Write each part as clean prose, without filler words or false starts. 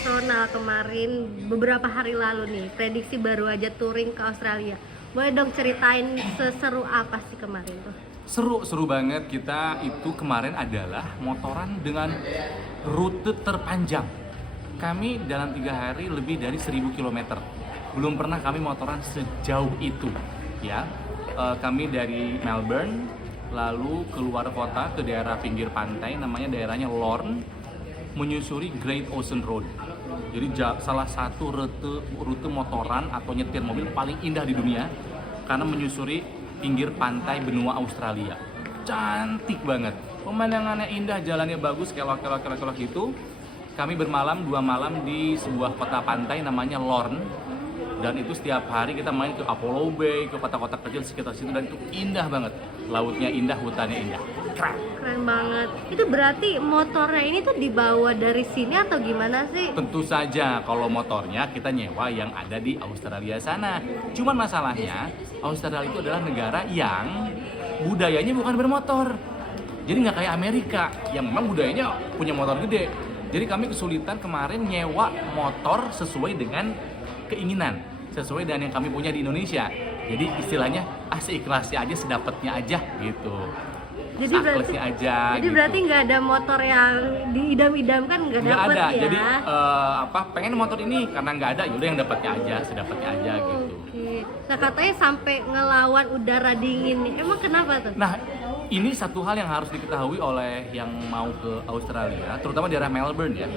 personal kemarin beberapa hari lalu nih, prediksi baru aja touring ke Australia. Boleh dong ceritain seseru apa sih kemarin tuh? Seru banget. Kita itu kemarin adalah motoran dengan rute terpanjang. Kami dalam 3 hari lebih dari 1000 km. Belum pernah kami motoran sejauh itu, ya. Kami dari Melbourne, lalu keluar kota ke daerah pinggir pantai, namanya daerahnya Lorne, menyusuri Great Ocean Road. Jadi salah satu rute motoran atau nyetir mobil paling indah di dunia, karena menyusuri pinggir pantai benua Australia. Cantik banget, pemandangannya indah, jalannya bagus, kelok gitu. Kami bermalam 2 malam di sebuah kota pantai namanya Lorne, dan itu setiap hari kita main ke Apollo Bay, ke kota-kota kecil sekitar situ, dan itu indah banget. Lautnya indah, hutannya indah. Keren banget. Itu berarti motornya ini tuh dibawa dari sini atau gimana sih? Tentu saja kalau motornya kita nyewa yang ada di Australia sana. Cuman masalahnya Australia itu adalah negara yang budayanya bukan bermotor. Jadi nggak kayak Amerika yang memang budayanya punya motor gede. Jadi kami kesulitan kemarin nyewa motor sesuai dengan keinginan, sesuai dengan yang kami punya di Indonesia. Jadi istilahnya seikhlasnya aja, sedapatnya aja gitu. Jadi berarti aja. Jadi gitu. berarti nggak ada motor yang diidam-idamkan, nggak dapet ada. ya? Jadi pengen motor ini karena nggak ada, yaudah yang dapatnya aja, sedapatnya aja gitu. Oke. Nah katanya sampai ngelawan udara dingin nih. Emang kenapa tuh? Nah, ini satu hal yang harus diketahui oleh yang mau ke Australia, terutama daerah Melbourne ya.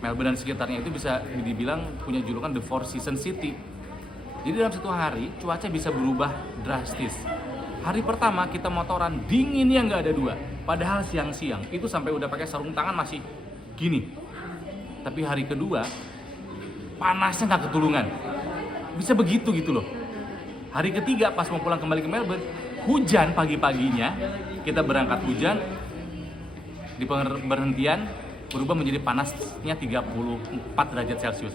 Melbourne dan sekitarnya itu bisa dibilang punya julukan The Four Seasons City. Jadi dalam satu hari cuaca bisa berubah drastis. Hari pertama kita motoran dinginnya nggak ada dua. Padahal siang-siang itu sampai udah pakai sarung tangan masih gini. Tapi hari kedua panasnya nggak ketulungan. Bisa begitu gitu loh. Hari ketiga pas mau pulang kembali ke Melbourne, hujan pagi-paginya. Kita berangkat hujan, di berhentian berubah menjadi panasnya 34 derajat Celcius.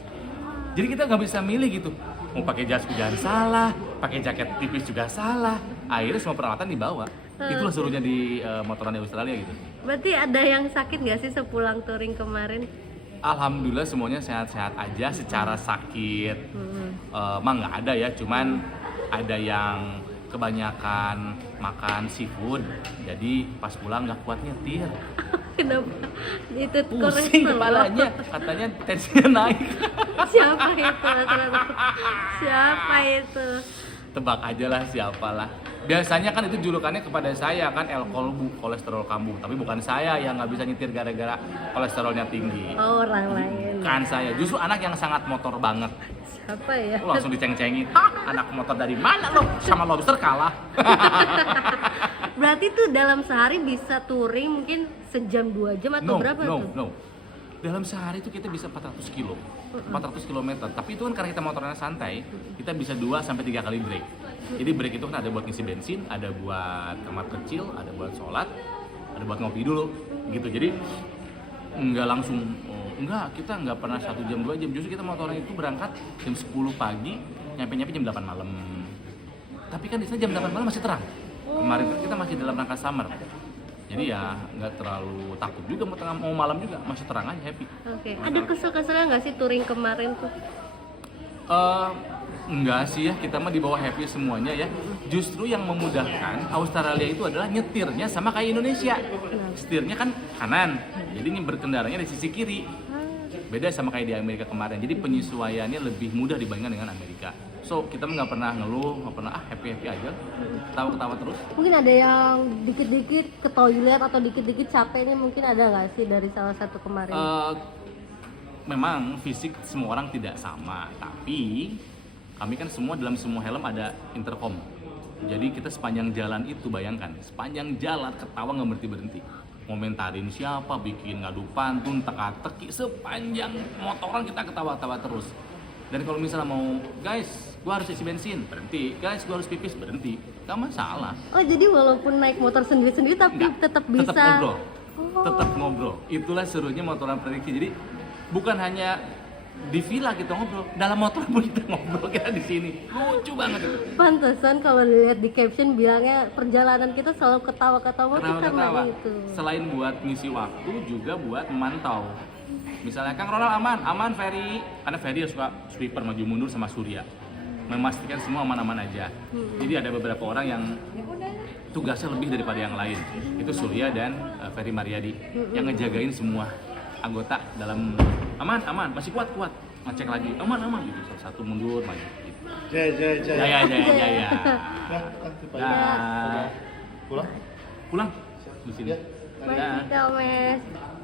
Jadi kita nggak bisa milih gitu. Mau pakai jas hujan salah, pakai jaket tipis juga salah. Akhirnya semua peralatan dibawa. Itulah serunya di motoran di Australia gitu. Berarti ada yang sakit nggak sih sepulang touring kemarin? Alhamdulillah semuanya sehat-sehat aja. Secara sakit mah nggak ada ya. Cuman ada yang kebanyakan makan seafood, jadi pas pulang nggak kuat nyetir. Kenapa? Itu Pusing kepalanya, katanya tensinya naik. Siapa itu? Siapa itu? Tebak aja lah siapalah. Biasanya kan itu julukannya kepada saya kan, El Kolbu, kolesterol kambuh. Tapi bukan saya yang nggak bisa nyetir gara-gara kolesterolnya tinggi. Oh, orang lain. Bukan saya, justru anak yang sangat motor banget. Siapa ya? Lu langsung diceng-cengin. Anak motor dari mana lo? Sama lobster kalah. Berarti tuh dalam sehari bisa touring mungkin sejam 2 jam atau berapa tuh? No. Dalam sehari itu kita bisa 400 kilo, 400 km. Tapi itu kan karena kita motornya santai, kita bisa 2 sampai 3 kali break. Jadi break itu kan ada buat ngisi bensin, ada buat kamar kecil, ada buat sholat, ada buat ngopi dulu, gitu. Jadi nggak langsung, kita nggak pernah 1 jam 2 jam. Justru kita motornya itu berangkat jam 10 pagi, nyampe jam 8 malam. Tapi kan di sana jam 8 malam masih terang. Kemarin kan kita masih dalam rangka summer. Jadi ya nggak terlalu takut juga mau malam juga, masih terang aja, happy. Oke. Ada kesel-keselnya nggak sih touring kemarin tuh? Enggak sih ya, kita mah dibawa happy semuanya ya. Justru yang memudahkan Australia itu adalah nyetirnya sama kayak Indonesia. Setirnya kan kanan, jadi berkendaranya di sisi kiri. Beda sama kayak di Amerika kemarin, jadi penyesuaiannya lebih mudah dibandingkan dengan Amerika. So kita nggak pernah ngeluh, nggak pernah happy aja, ketawa terus. Mungkin ada yang dikit-dikit ke toilet atau dikit-dikit capeknya, mungkin ada nggak sih dari salah satu kemarin? Memang fisik semua orang tidak sama, tapi kami kan semua dalam semua helm ada intercom. Jadi kita sepanjang jalan itu, bayangkan, sepanjang jalan ketawa nggak berhenti-berhenti. Komentarin siapa, bikin ngadu pantun, teka-teki, sepanjang motoran kita ketawa-tawa terus. Dan kalau misalnya mau, guys, gua harus isi bensin, berhenti. Guys, gua harus pipis, berhenti. Gak masalah. Oh, jadi walaupun naik motor sendiri-sendiri tapi tetap bisa. Tetap ngobrol. Tetap ngobrol. Itulah serunya motoran prediksi. Jadi bukan hanya di villa kita ngobrol, dalam motor pun kita ngobrol, kita di sini. Lucu banget itu. Pantesan kalau dilihat di caption bilangnya perjalanan kita selalu ketawa-ketawa itu karena itu. Selain buat ngisi waktu, juga buat memantau. Misalnya Kang Ronald aman, aman Ferry, karena Ferry suka sweeper maju mundur sama Surya, memastikan semua aman-aman aja. Jadi ada beberapa orang yang tugasnya lebih daripada yang lain. Itu Surya dan Ferry Mariadi yang ngejagain semua anggota dalam aman, masih kuat, ngecek lagi aman gitu. Satu mundur maju. Gitu. Jaya. Nah, pulang di sini. Baik, Mas.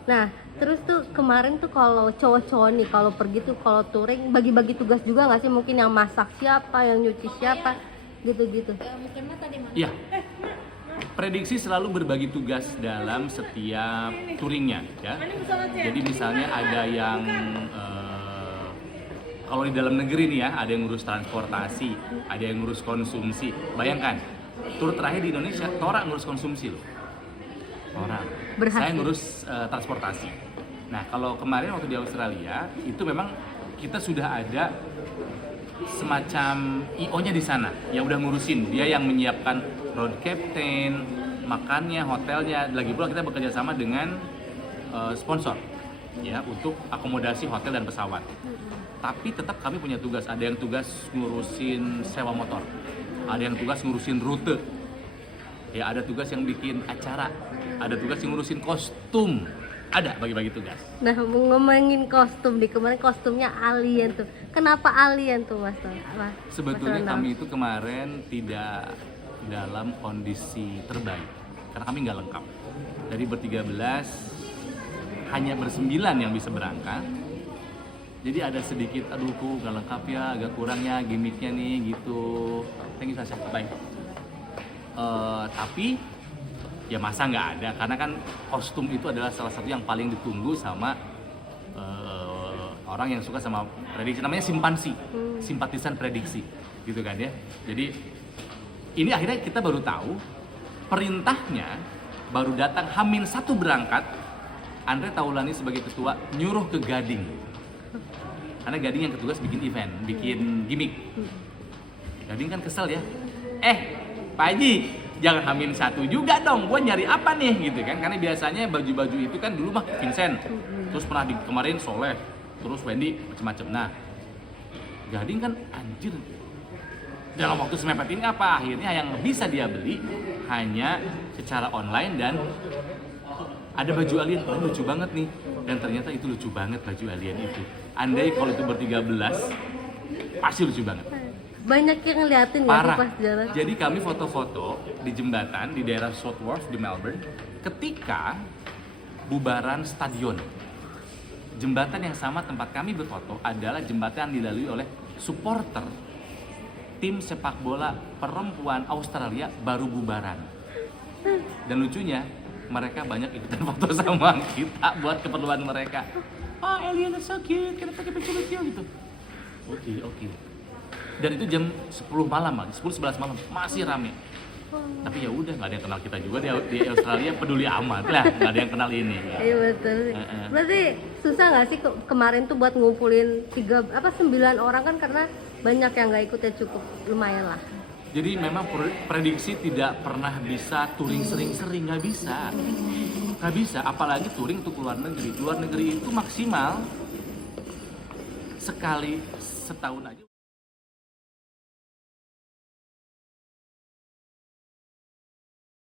Nah, terus tuh kemarin tuh kalau cowok-cowok nih kalau pergi tuh kalau touring bagi-bagi tugas juga nggak sih? Mungkin yang masak siapa, yang nyuci siapa, gitu-gitu. Iya. Prediksi selalu berbagi tugas dalam setiap touringnya, ya. Jadi misalnya ada yang kalau di dalam negeri nih ya, ada yang ngurus transportasi, ada yang ngurus konsumsi. Bayangkan, tur terakhir di Indonesia, Tora ngurus konsumsi loh. Tora. Saya ngurus transportasi. Nah, kalau kemarin waktu di Australia, itu memang kita sudah ada semacam IO-nya di sana yang udah ngurusin. Dia yang menyiapkan road captain, makannya, hotelnya. Lagi pula kita bekerja sama dengan sponsor ya untuk akomodasi hotel dan pesawat. Tapi tetap kami punya tugas. Ada yang tugas ngurusin sewa motor, ada yang tugas ngurusin rute, ya ada tugas yang bikin acara, ada tugas yang ngurusin kostum. Ada bagi-bagi tugas. Nah, ngomongin kostum, di kemarin kostumnya alien tuh. Kenapa alien tuh, Mas? Sebetulnya kami itu kemarin tidak dalam kondisi terbaik karena kami nggak lengkap. Dari ber-13 hanya ber-9 yang bisa berangkat. Jadi ada sedikit, aduh kok nggak lengkap ya, agak kurangnya gimmicknya nih gitu. Thank you Sasha, bye. Tapi ya masa nggak ada, karena kan kostum itu adalah salah satu yang paling ditunggu sama orang yang suka sama prediksi, namanya simpansi, simpatisan prediksi, gitu kan ya. Jadi ini akhirnya kita baru tahu, perintahnya baru datang H-1 berangkat, Andre Taulani sebagai ketua nyuruh ke Gading, karena Gading yang ketugas bikin event, bikin gimmick. Gading kan kesel ya, Pak Haji, jangan H-1 juga dong, gue nyari apa nih gitu kan, karena biasanya baju-baju itu kan dulu mah Vincent, terus pernah kemarin Soleh, terus Wendy, macam-macam. Nah, Gading kan anjir, dalam waktu semepet ini apa, akhirnya yang bisa dia beli hanya secara online dan ada baju alien, lucu banget nih, dan ternyata itu lucu banget baju alien itu. Andai kalau itu ber-13, pasti lucu banget. Banyak yang ngeliatin ya pas jalan. Jadi kami foto-foto di jembatan di daerah Southwark di Melbourne ketika bubaran stadion. Jembatan yang sama tempat kami berfoto adalah jembatan yang dilalui oleh supporter tim sepak bola perempuan Australia baru bubaran. Dan lucunya mereka banyak ikutan foto sama kita buat keperluan mereka. Alien is so cute, kenapa pakai baju lucu gitu. Oke. Dan itu jam 10 malam, 10-11 malam, masih rame. Tapi ya udah, nggak ada yang kenal kita juga di Australia, peduli amat lah, nggak ada yang kenal ini. Iya betul. Berarti susah nggak sih kemarin tuh buat ngumpulin 9 orang kan, karena banyak yang nggak ikut ya, cukup lumayan lah. Jadi memang prediksi tidak pernah bisa touring sering-sering, nggak bisa, apalagi touring untuk luar negeri. Luar negeri itu maksimal sekali setahun aja.